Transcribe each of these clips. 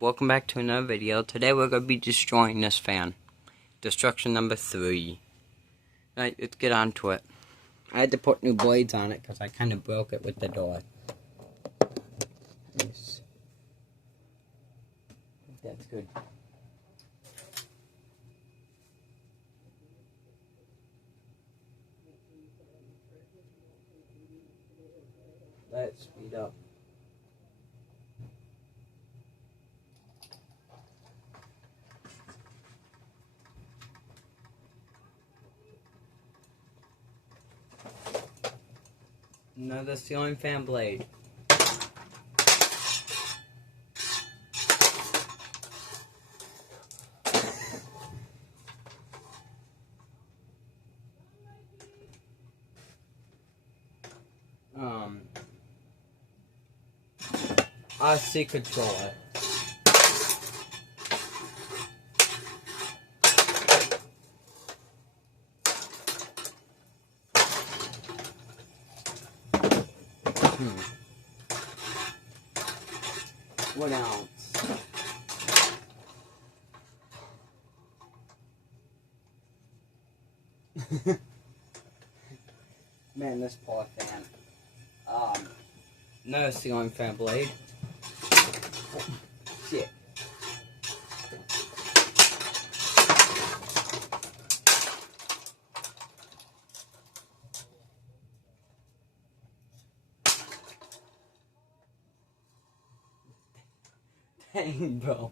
Welcome back to another video. Today we're going to be destroying this fan. Destruction number 3. Alright, let's get on to it. I had to put new blades on it because I kind of broke it with the door. Nice. That's good. Let's speed up. Another ceiling fan blade. RC controller. What else? Man, this poor fan. Another ceiling fan blade. Oh, shit. Dang, bro.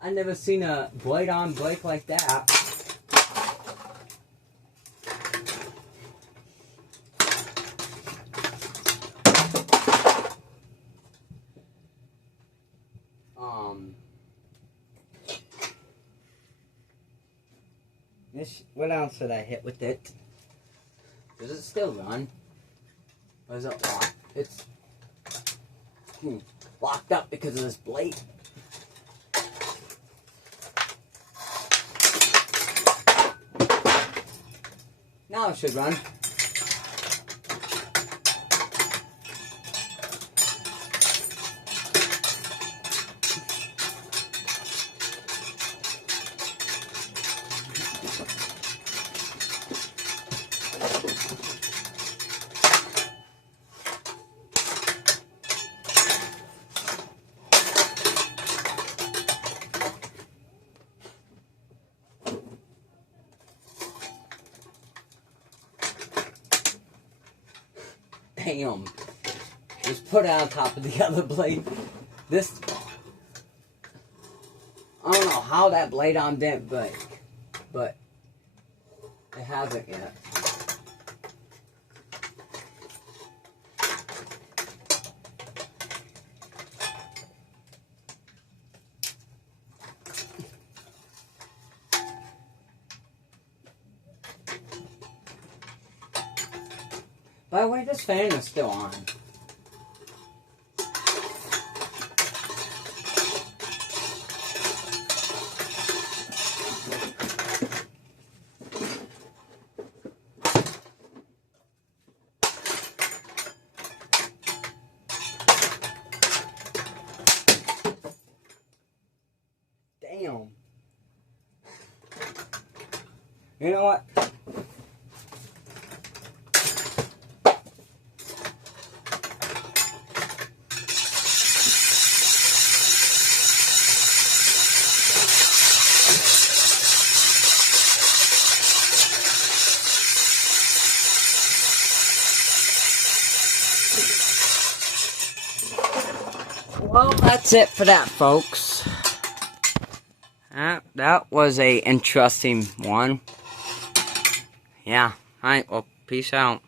I never seen a blade on break like that. What else did I hit with it? Does it still run? Or is it locked? It's locked up because of this blade. Now it should run. Damn. Just put it on top of the other blade. This, I don't know how that blade on didn't break, but it hasn't yet. By the way, this fan is still on. Damn. You know what? Well, that's it for that, folks. That was a interesting one. Yeah. Alright, well, peace out.